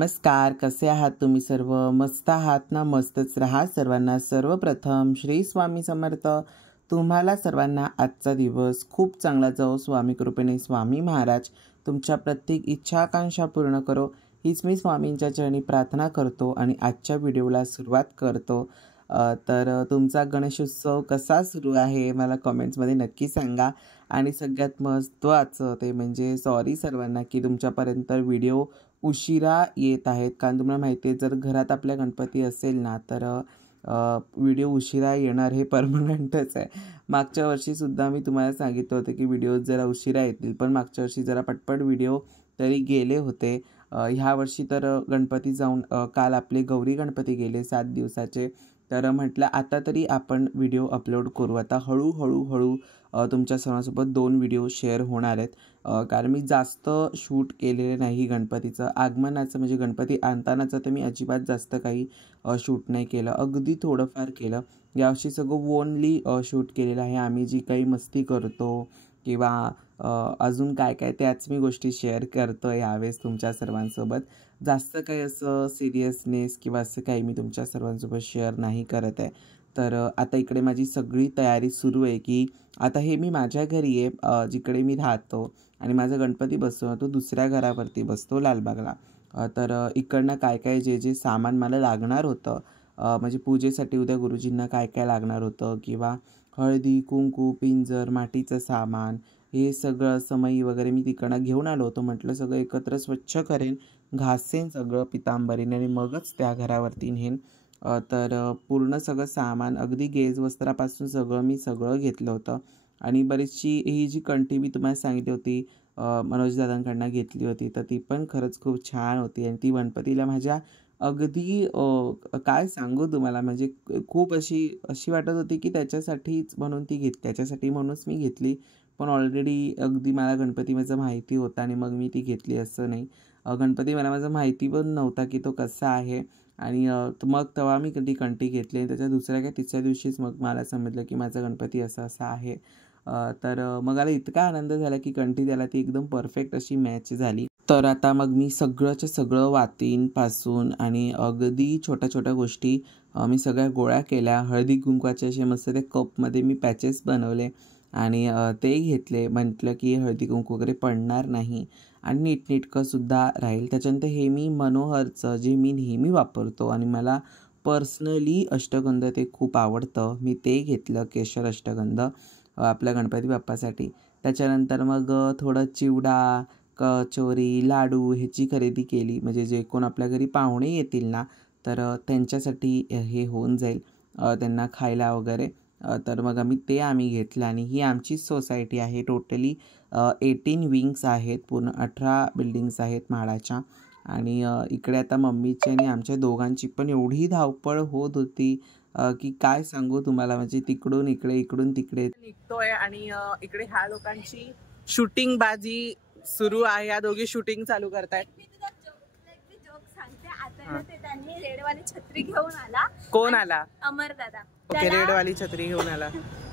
नमस्कार, कसे आहात तुम्ही सर्व? मस्त आहात ना? मस्तच राहा सर्वांना. सर्वप्रथम श्री स्वामी समर्थ. तुम्हाला सर्वांना आजचा दिवस खूप चांगला जाओ. स्वामी कृपेने स्वामी महाराज तुमच्या प्रत्येक इच्छा आकांक्षा पूर्ण करो, हीच मी स्वामींच्या चरणी प्रार्थना करतो आणि आजच्या व्हिडिओला सुरुवात करतो. तर तुमचा गणेशोत्सव कसा सुरू आहे मला कमेंट्समध्ये नक्की सांगा. आणि सगळ्यात महत्त्वाचं ते म्हणजे सॉरी सर्वांना की तुमच्यापर्यंत व्हिडिओ उशिरा येत आहेत, कारण तुम्हाला माहिती आहे जर घरात आपल्या गणपती असेल ना तर व्हिडिओ उशिरा येणार हे परमनंटच आहे. मागच्या वर्षीसुद्धा मी तुम्हाला सांगितलं होतं की व्हिडिओ जरा उशिरा येतील, पण मागच्या वर्षी जरा पटपट व्हिडिओ तरी गेले होते. ह्या वर्षी तर गणपती जाऊन काल आपले गौरी गणपती गेले 7 दिवसाचे. तर म्हटलं आता तरी आपण व्हिडिओ अपलोड करू. आता हळूहळू तुमच्या सर्वांसोबत 2 व्हिडिओ शेअर होणार आहेत. कारण मी जास्त शूट केलेले नाही. गणपतीचं आगमनाचं म्हणजे गणपती आणतानाचं तर मी अजिबात जास्त काही शूट नाही केलं, अगदी थोडंफार केलं. यावर्षी सगळं ओनली शूट केलेलं आहे. आम्ही जी काही मस्ती करतो किंवा अजून काय काय त्याच मी गोष्टी शेअर करतो आहे यावेळेस तुमच्या सर्वांसोबत. जास्त काही असं सिरियसनेस किंवा असं काही मी तुमच्या सर्वांसोबत शेअर नाही करत आहे. तर आता इकडे माझी सगळी तयारी सुरू आहे की आता हे मी माझ्या घरी आहे, जिकडे मी राहतो आणि माझा गणपती बसतो तो दुसऱ्या घरावरती बसतो लालबागला. तर इकडनं काय काय जे सामान मला लागणार होतं म्हणजे पूजेसाठी उद्या गुरुजींना काय काय लागणार होतं किंवा हळदी कुंकू पिंजर मातीचं सामान हे सगळं समई वगैरे मी तिकडनं घेऊन आलो होतो. म्हटलं सगळं एकत्र स्वच्छ करेन, घासेन सगळं पितांबरीने आणि मगच त्या घरावरती नेईन. तर पूर्ण सगळं सामान अगदी गेज वस्त्रापासून सगळं घेतलं होतं. आणि बरीचशी ही जी कंठी मी तुम्हाला सांगितली होती मनोज दादांकडनं घेतली होती, तर ती पण खरंच खूप छान होती. आणि ती गणपतीला माझ्या अगदी काय सांगू तुम्हाला, म्हणजे खूप अशी वाटत होती की त्याच्यासाठीच म्हणून ती त्याच्यासाठी म्हणूनच मी घेतली. पण ऑलरेडी अगदी मला गणपती माझं माहिती होता आणि मग मी ती घेतली असं नाही. गणपती मला माझं माहिती पण नव्हता की तो कसा आहे. आणि मग तेव्हा मी ती कंठी घेतली आणि त्याच्या दुसऱ्या काय तिसऱ्या दिवशीच मग मला समजलं की माझा गणपती असा आहे. तर मग मला इतका आनंद झाला की कंठी त्याला ती एकदम परफेक्ट अशी मॅच झाली. तर आता मग मी सगळंच्या सगळं वातींपासून आणि अगदी छोट्या छोट्या गोष्टी मी सगळ्या गोळा केल्या. हळदी कुंकवाचे असे मस्त ते कपमध्ये मी पॅचेस बनवले आणि ते घेतले. म्हटलं की हळदी कुंकू वगैरे पडणार नाही आणि नीटनेटकंसुद्धा राहील. त्याच्यानंतर हे मी मनोहरचं जे मी नेहमी वापरतो आणि मला पर्सनली अष्टगंध ते खूप आवडतं, मी ते घेतलं केशर अष्टगंध आपल्या गणपती बाप्पासाठी. त्याच्यानंतर मग थोडं चिवडा कचोरी लाडू ह्याची खरेदी केली, म्हणजे जे कोण आपल्या घरी पाहुणे येतील ना तर त्यांच्यासाठी हे होऊन जाईल, त्यांना खायला वगैरे. तर मग आम्ही घेतलं. आणि ही आमचीच सोसायटी आहे. टोटली 18 विंग्स आहेत, पूर्ण 18 बिल्डिंग्स आहेत म्हाडाच्या. आणि इकडे आता मम्मीची आणि आमच्या दोघांची पण एवढी धावपळ होत होती की काय सांगू तुम्हाला. म्हणजे तिकडून इकडे इकडून तिकडे निघतोय आणि इकडे ह्या लोकांची शूटिंग बाजी सुरू आहे. या दोघी शूटिंग चालू करतायत. त्यांनी रेडवाली छत्री घेऊन आला. कोण आला? अमर दादा. ओके, रेडवाली छत्री घेऊन आला.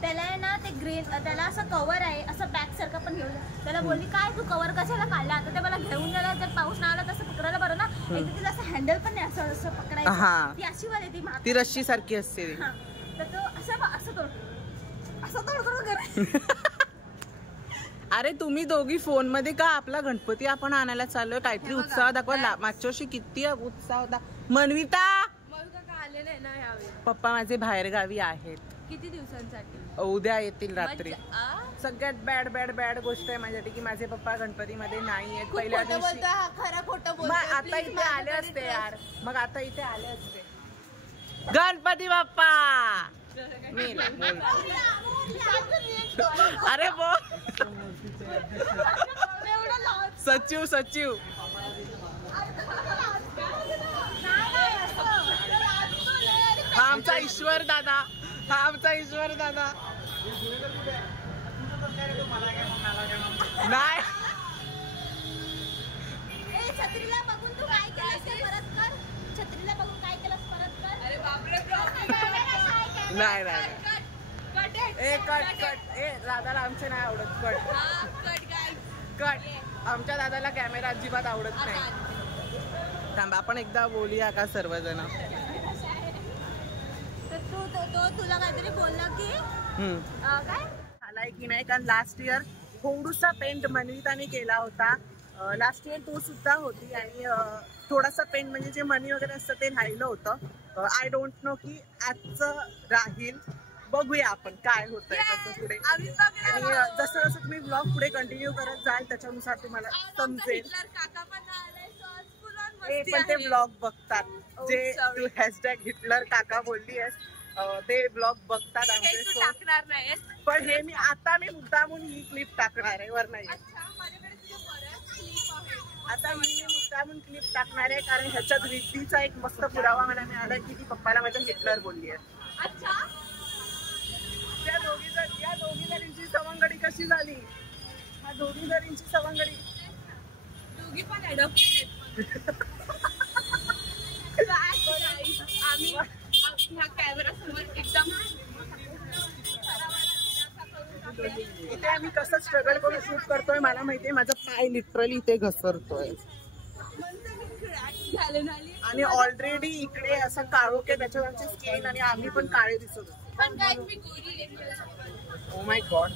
त्याला ना ते ग्रीन त्याला असं कव्हर आहे असं बॅक सारखं पण घेऊन. त्याला बोलली काय तू कव्हर कशाला काढला? आता ते मला घेऊन गेला. जर पाऊस नाही आला तसं पकडायला बरं ना. एकदा तिला असं हँडल पण नाही असं पकडायचं. ती अशी वाली ती रस्सी सारखी असते. तर तो असं तोड अरे तुम्ही दोघी फोन मध्ये का आपला गणपती आपण आणायला चाललोय? काहीतरी उत्साह दाखवा. मागच्या वर्षी किती उत्साह होता. मनविता आलेले ना यावेळी. पप्पा माझे बाहेर गावी आहेत. किती दिवसांसाठी? उद्या येतील रात्री. सगळ्यात बॅड गोष्ट आहे माझ्यासाठी की माझे पप्पा गणपतीमध्ये नाही आहेत. पहिल्या दिवशी आता इथे आले असते यार. मग आता इथे आले असते. गणपती बाप्पा अरे बोल. सचिव हा आमचा ईश्वर दादा. नाही छत्रीला बघून तू काय केलंस ते परत कर. छत्रीला बघून काय केलंस परत कर. अरे बापरे. नाही कट. दादाला आमचे नाही आवडत. कट आमच्या दादाला कॅमेरा अजिबात आवडत नाही. थांब आपण एकदा बोलूया का सर्वजण. तर तो तुला काहीतरी बोलला की काय आलाय की नाही, कारण लास्ट इयर थोडासा पेंट मनविताने केला होता. लास्ट इयर तो सुद्धा होती आणि थोडासा पेंट म्हणजे जे मनी वगैरे असतं ते राहिलं होतं. आय डोंट नो की आजचं राहील, बघूया आपण काय होतंय कसं पुढे. आणि जसं जसं तुम्ही ब्लॉग पुढे कंटिन्यू करत जाल त्याच्यानुसार तुम्हाला समजेल. पण ते ब्लॉग बघतात जे तू हॅशटॅग हिटलर काका बोलली आहेस, ते ब्लॉग बघतात आमचे. टाकणार नाही पण हे मी मुद्दामून ही क्लिप टाकणार आहे, वर नाही. आता मी मुद्दामून क्लिप टाकणार आहे कारण ह्याच्यात रिद्धीचा एक मस्त पुरावा मला मिळाला की ती पप्पाला माझ्या हिटलर बोलली आहे. या दोघी जणींची सवंगडी कशी झाली? ह्या दोघी जणींची सवंगडी दोघी पण आम्ही ह्या कॅमेरा समोर एकदम इथे आम्ही कसं स्ट्रगल करून शूट करतोय मला माहितीये. माझा पाय लिटरली इथे घसरतोय आणि ऑलरेडी इकडे असं काळोख आहे त्याच्यावरची स्किन आणि आम्ही पण काळे दिसत होतो. Oh my God.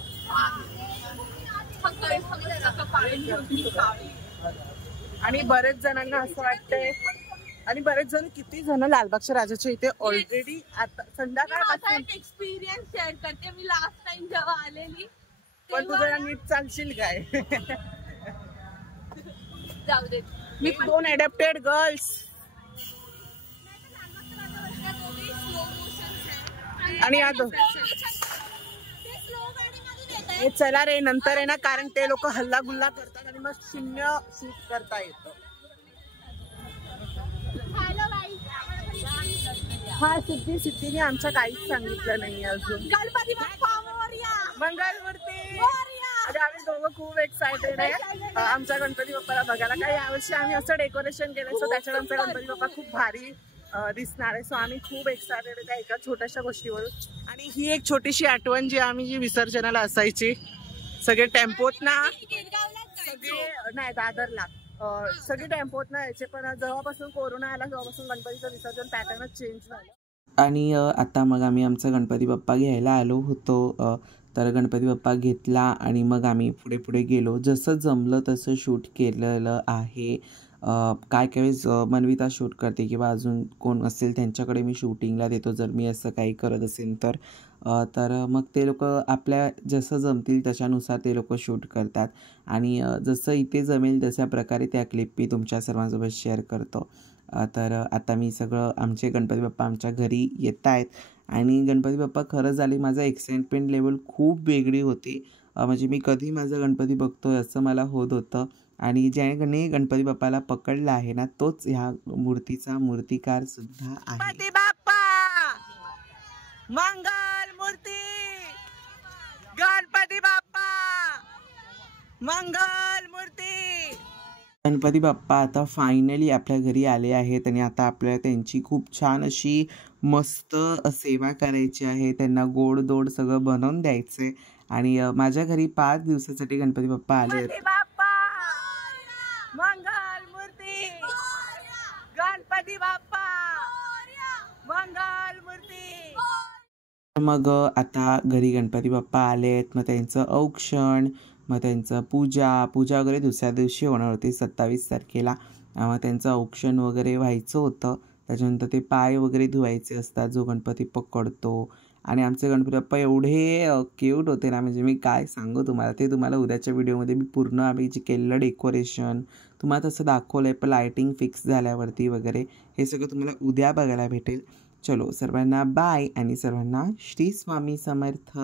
आणि बरेच जणांना असं वाटतंय आणि बरेच जण किती जण लालबागच्या राजाच्या इथे ऑलरेडी आता संध्याकाळपासून एक्सपिरियन्स शेअर करते. मी लास्ट टाइम जेव्हा आलेली पण तू जरा नीट चालशील काय? जाऊ दे. मी 2 अडॅप्टेड गर्ल्स आणि चला रे नंतर आहे ना, कारण ते लोक हल्ला गुल्ला करतात आणि मग शून्य शूट करता येतं. हा सिद्धीने आमच्या काहीच सांगितलं नाही अजून. गणपती बाप्पा मोरया. मंगलमूर्ती. अरे आम्ही दोघं खूप एक्सायटेड आहे आमच्या गणपती बाप्पाला बघायला. काय यावर्षी आम्ही असं डेकोरेशन केलंय सो त्याच्यात आमचा गणपती बाप्पा खूप भारी दिसणार आहे. सो आम्ही खूप एक्सायटेड आहे त्या एका छोट्याशा गोष्टीवरून. आणि ही एक छोटीशी आठवण जी विसर्जनाला असायची. सगळे टेम्पोत ना, सगळे नाही दादरला सगळे टेम्पोत ना यायचे, पण जेव्हापासून कोरोना आला तेव्हापासून गणपतीचं विसर्जन पॅटर्नच चेंज झालं. आणि आता मग आम्ही आमचा गणपती बाप्पा घ्यायला आलो होतो. तर गणपती बाप्पा घेतला आणि मग आम्ही पुढे गेलो. जसं जमलं तसं शूट केलेलं आहे. काय वेळेस मनविता शूट करते किंवा अजून कोण असेल त्यांच्याकडे मी शूटिंगला देतो जर मी असं काही करत असेल तर मग ते लोक आपल्या जसं जमतील त्याच्यानुसार ते लोक शूट करतात. आणि जसं इथे जमेल तशा प्रकारे त्या क्लिप मी तुमच्या सर्वांसोबत शेअर करतो. तर आता मी सगळं आमचे गणपती बाप्पा आमच्या घरी येत आहेत आणि गणपती बाप्पा खरं झाली माझं एक्साइटमेंट लेवल खूप वेगळी होती. म्हणजे मी कधी माझं गणपती बघतोय असं मला होत होतं. आणि ज्याने गणपती बाप्पाला पकडला आहे ना तोच ह्या मूर्तीचा मूर्तिकार सुद्धा आहे. गणपती बाप्पा मंगल मूर्ती, गणपती बाप्पा मंगल मूर्ती. गणपती बाप्पा आता फायनली आपल्या घरी आले आहेत आणि आता आपल्याला त्यांची खूप छान अशी मस्त सेवा करायची आहे. त्यांना गोड दोड सगळं बनवून द्यायचंय. आणि माझ्या घरी 5 दिवसासाठी गणपती बाप्पा आले आहेत. मंगल मूर्ती, गणपती बाप्पा मंगल मूर्ती. मग आता घरी गणपती बाप्पा आलेत. मग त्यांचं औक्षण, मग त्यांचं पूजा वगैरे दुसऱ्या दिवशी होणार होती 27 तारखेला. मग त्यांचं औक्षण वगैरे व्हायचं होतं. त्याच्यानंतर ते पाय वगैरे धुवायचे असतात जो गणपती पकडतो. आणि आमचे गणपती बाप्पा एवढे क्यूट होते ना, म्हणजे मी काय सांगू तुम्हाला. ते तुम्हाला उद्याच्या व्हिडिओमध्ये मी पूर्ण आम्ही जे केलेलं डेकोरेशन तुम्हाला तसं दाखवलं आहे. पण लायटिंग फिक्स झाल्यावरती वगैरे हे सगळं तुम्हाला उद्या बघायला भेटेल. चलो सर्वांना बाय आणि सर्वांना श्री स्वामी समर्थ.